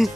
Hi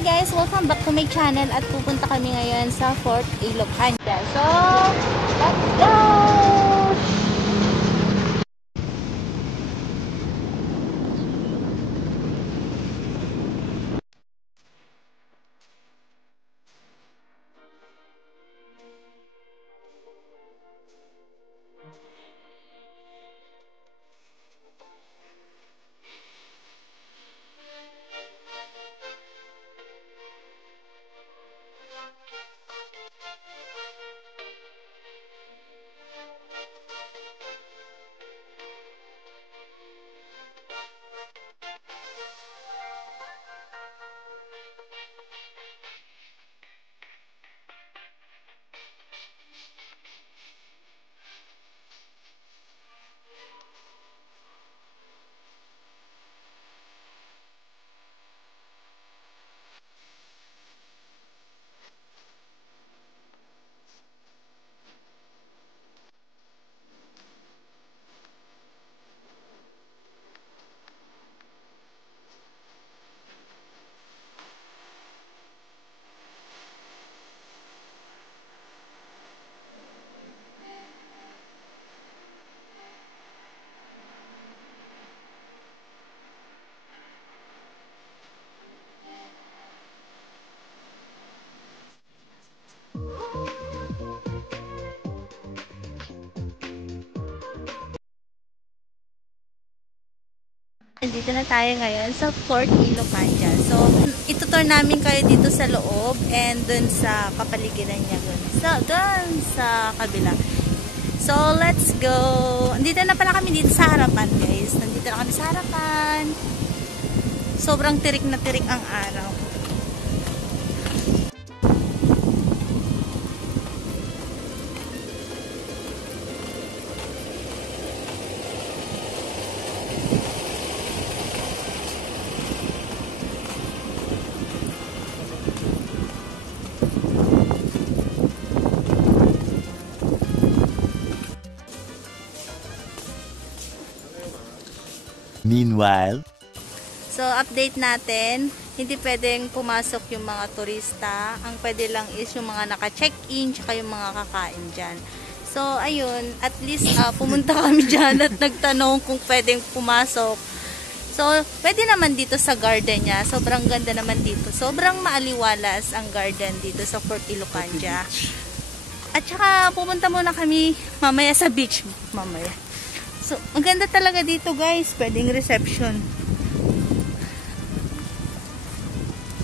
guys! Welcome back to my channel at pupunta kami ngayon sa Fort Ilocania. So, let's go! Dito na tayo ngayon sa Fort Ilocania. So, itutur namin kayo dito sa loob and dun sa kapaligiran niya dun sa kabila. So, let's go! Nandito na pala kami dito sa harapan, guys. Nandito na kami sa harapan. Sobrang tirik na tirik ang araw. Meanwhile, so update natin, hindi pwedeng pumasok yung mga turista. Ang pwede lang is yung mga naka-check-in tsaka yung mga kakain dyan. So ayun, at least pumunta kami dyan at nagtanong kung pwedeng pumasok. So pwede naman dito sa garden niya. Sobrang ganda naman dito. Sobrang maaliwalas ang garden dito sa Fort Ilocania. At saka pupunta muna kami mamaya sa beach. Mamaya. So, maganda talaga dito guys. Pwedeng reception.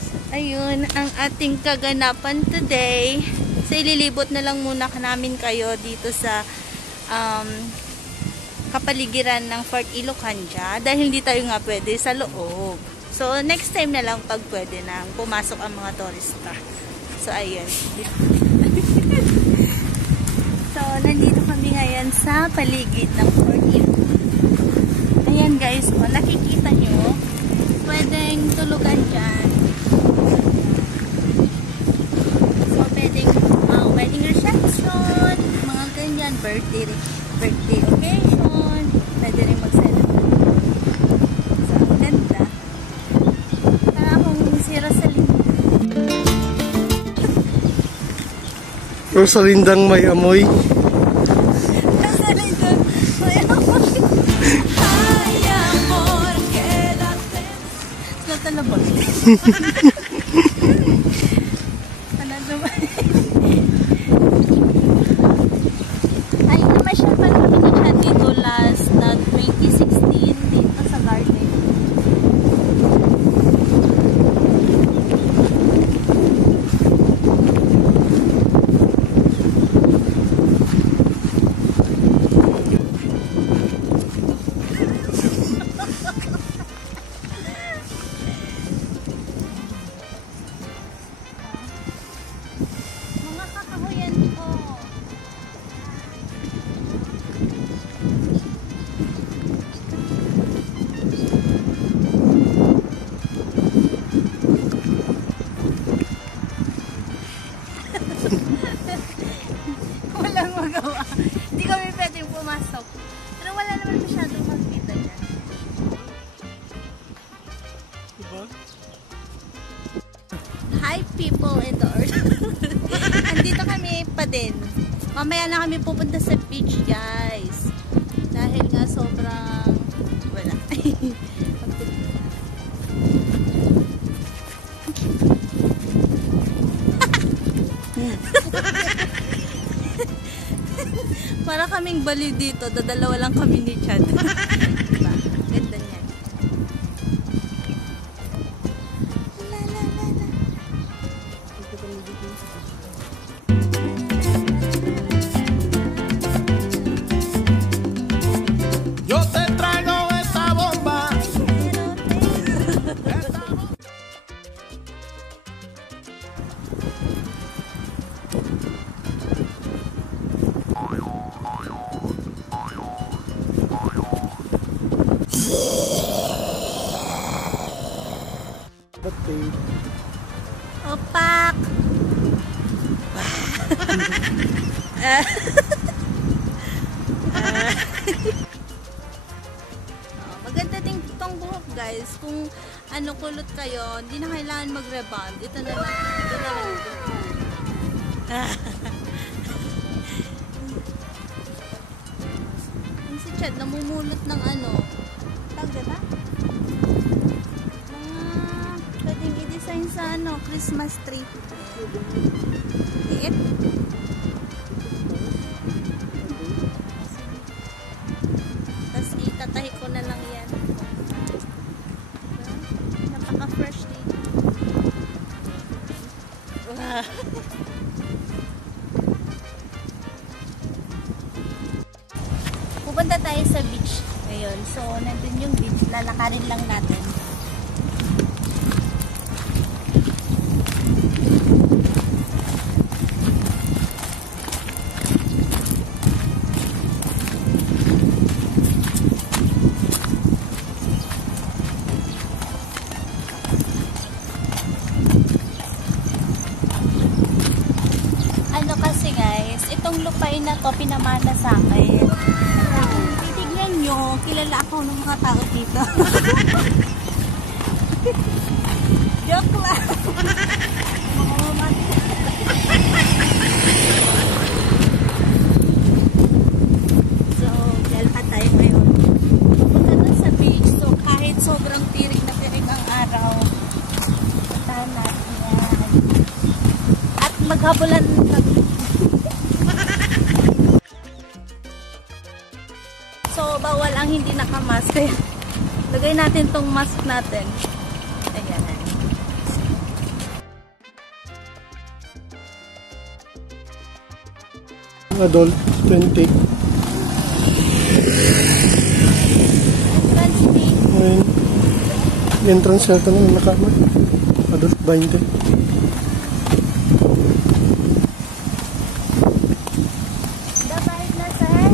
So, ayun ang ating kaganapan today. So, ililibot na lang muna namin kayo dito sa kapaligiran ng Fort Ilocania. Dahil hindi tayo nga pwede sa loob. So, next time na lang pag pwede nang pumasok ang mga turista. So, ayun. So, nandito kami ngayon sa paligid ng Fort Ilocania. Ayan guys, kung nakikita nyo, pwedeng tulugan dyan. So, pwedeng wedding reception, mga ganyan, birthday occasion, pwede rin mag-celebrate. So, ang ganda. Para akong si Rosalinda. Rosalindang may amoy. Rosalindang may amoy. Ay, amor, quédate. Natalabot. Ano naman? Ay, naman siya pala siya dito last na 2016 dito sa garden. Hi people in the earth. Andito kami pa din. Mamaya na kami pupunta sa beach, guys. Dahil nga sobrang wala. Para kaming baliw dito, dadalawa lang kami ni Chad. Diba? Ganda niyan. La la la la. Yo te traigo esta bomba. Opak! Maganda din itong buhok, guys. Kung ano kulot kayo, hindi na kailangan mag-rebond. Ito na lang. Ito na lang. Yung si Chad, namumulot ng ano. Tawag diba? Pwedeng i-design sa ano, Christmas tree. Liit. Tapos itatahi ko na lang yan. Napaka-fresh dito. Wow. Pupunta tayo sa beach ngayon. So, nandun yung beach. Lalakarin lang natin. Ano kasi guys, itong lupain na to pinamana sa akin. Titignan nyo, kilala ako ng mga tao dito. Joke lang. So, lalakad tayo ngayon. Pupunta na sa beach. So, kahit sobrang tirik na tirik ang araw, puntahan natin yan. At maghabulan kami. So, bawal ang hindi nakamask. Lagay natin tong mask natin. Ayan. Adult 20. Entrance fee. Ngayon, entrance yata na nakaman. Adult 20. Dabayad na, sir.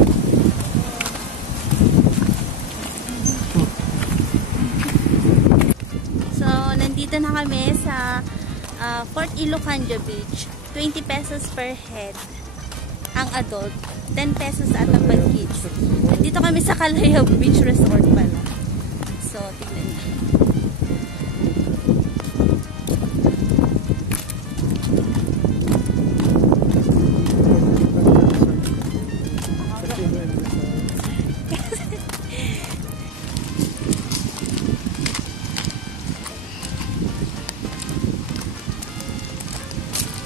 So, nandito na kami sa Fort Ilocano Beach. 20 pesos per head ang adult. 10 pesos at ang kids. Nandito kami sa Calao Beach Resort pala. So, tignan niyo.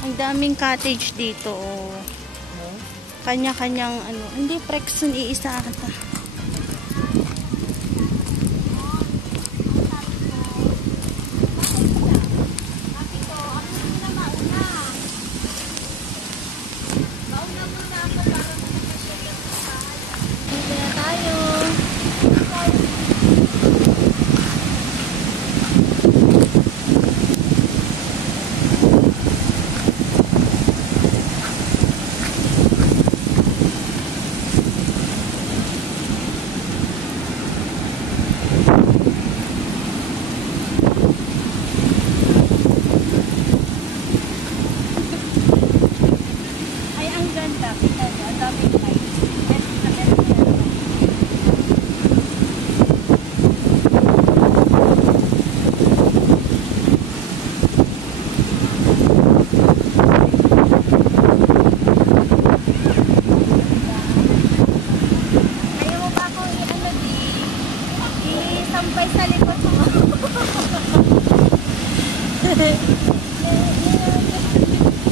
Ang daming cottage dito. Oh. Kanya-kanyang ano. Hindi, Prexon iisa ata. Dito na tayo.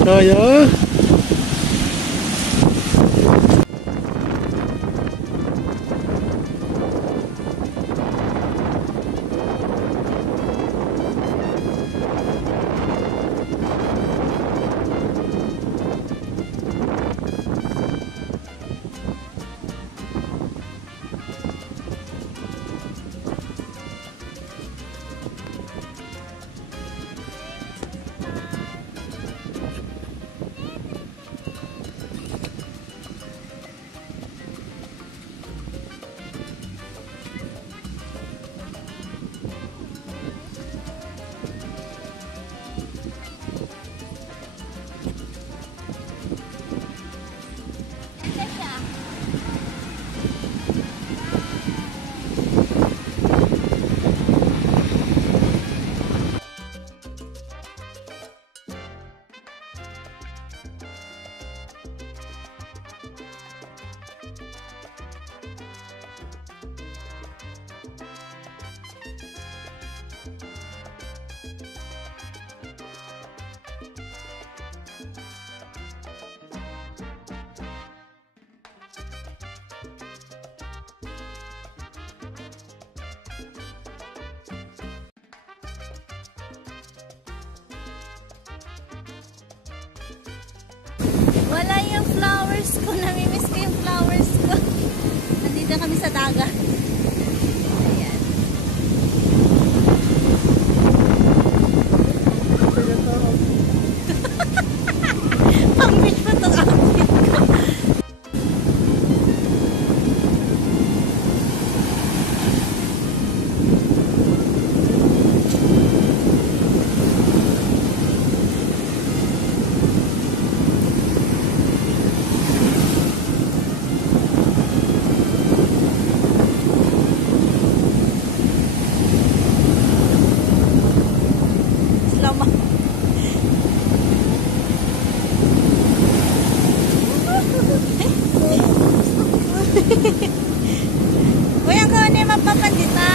Kaya. Wala yung flowers ko. Namimiss ko yung flowers ko. Nandito kami sa dagat. Ayan. Pang beach pa itong outfit ko. Salamat. Uy, ang kawan niya mapapandita.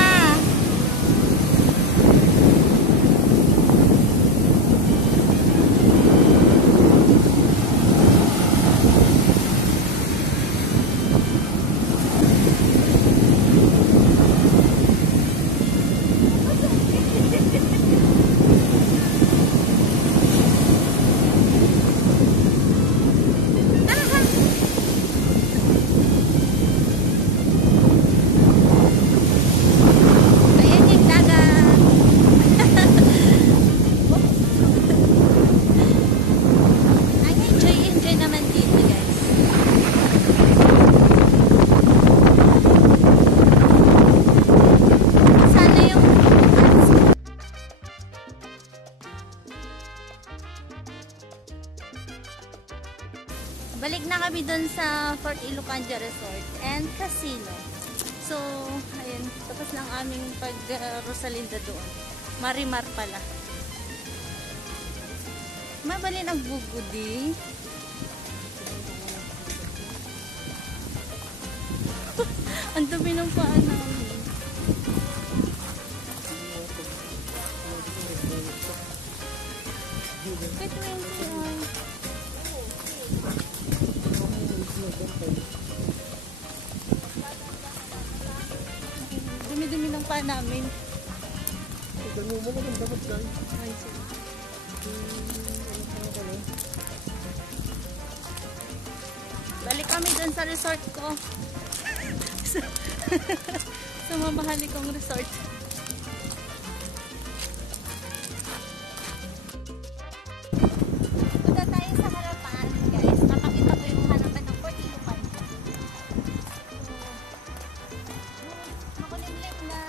Ayan yung dagat. Ang enjoy naman dito, guys. Sana yung balik na kami dun sa Fort Ilocandia Resort and Casino. So, ayun, tapos lang aming pag-Rosalinda doon. Marimar pala. Mabalin ang bugudi. Ang dumi ng paa namin. Wait, dumi-dumi ng paa namin. Ganun mo lang dapat guys. Balik kami dun sa resort ko. Sa mamahali kong resort. Punta tayo sa harapan, guys. Papakita ko yung harapan ng Fort Ilocandia. So, makulimlim na.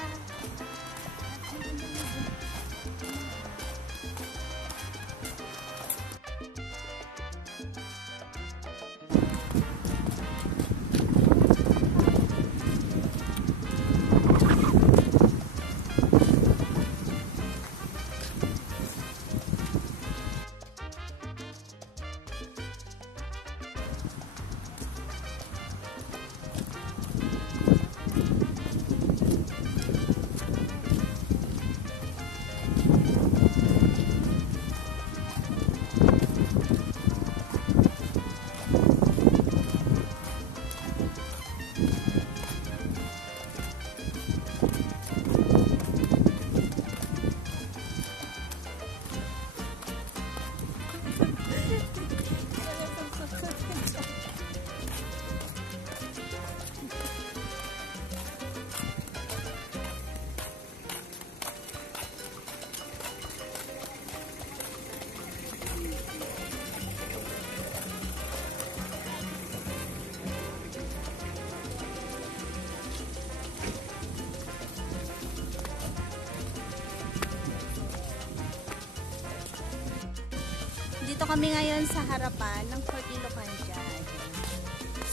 Nandito kami ngayon sa harapan ng Fort Ilocandia.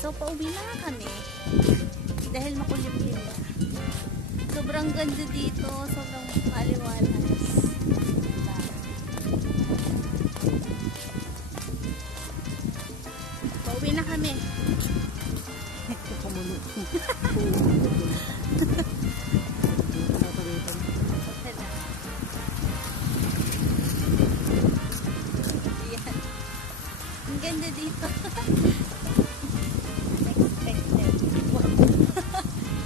So, pauwi na kami. Dahil makulimlim na. Sobrang ganda dito. Sobrang maliwalas. Pauwi na kami. Ayan. Ang ganda dito. Unexpected.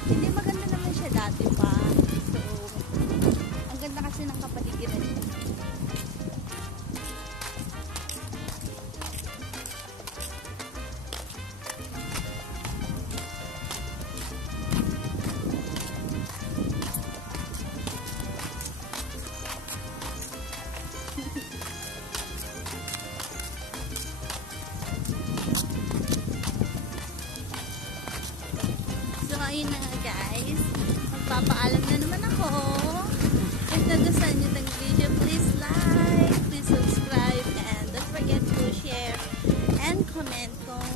Hindi, maganda naman siya dati pa. So, ang ganda kasi ng kapaligiran niya. So, ayun na nga guys. Magpapaalam na naman ako. If nagustuhan nyo ng video, please like, please subscribe, and don't forget to share and comment kung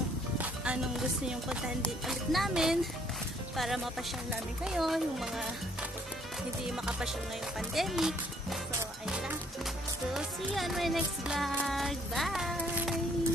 anong gusto nyong puntahan din ulit namin para mapasyal namin kayo, yung mga hindi makapasyal ngayong pandemic. So, ayun na. So, see you on my next vlog. Bye!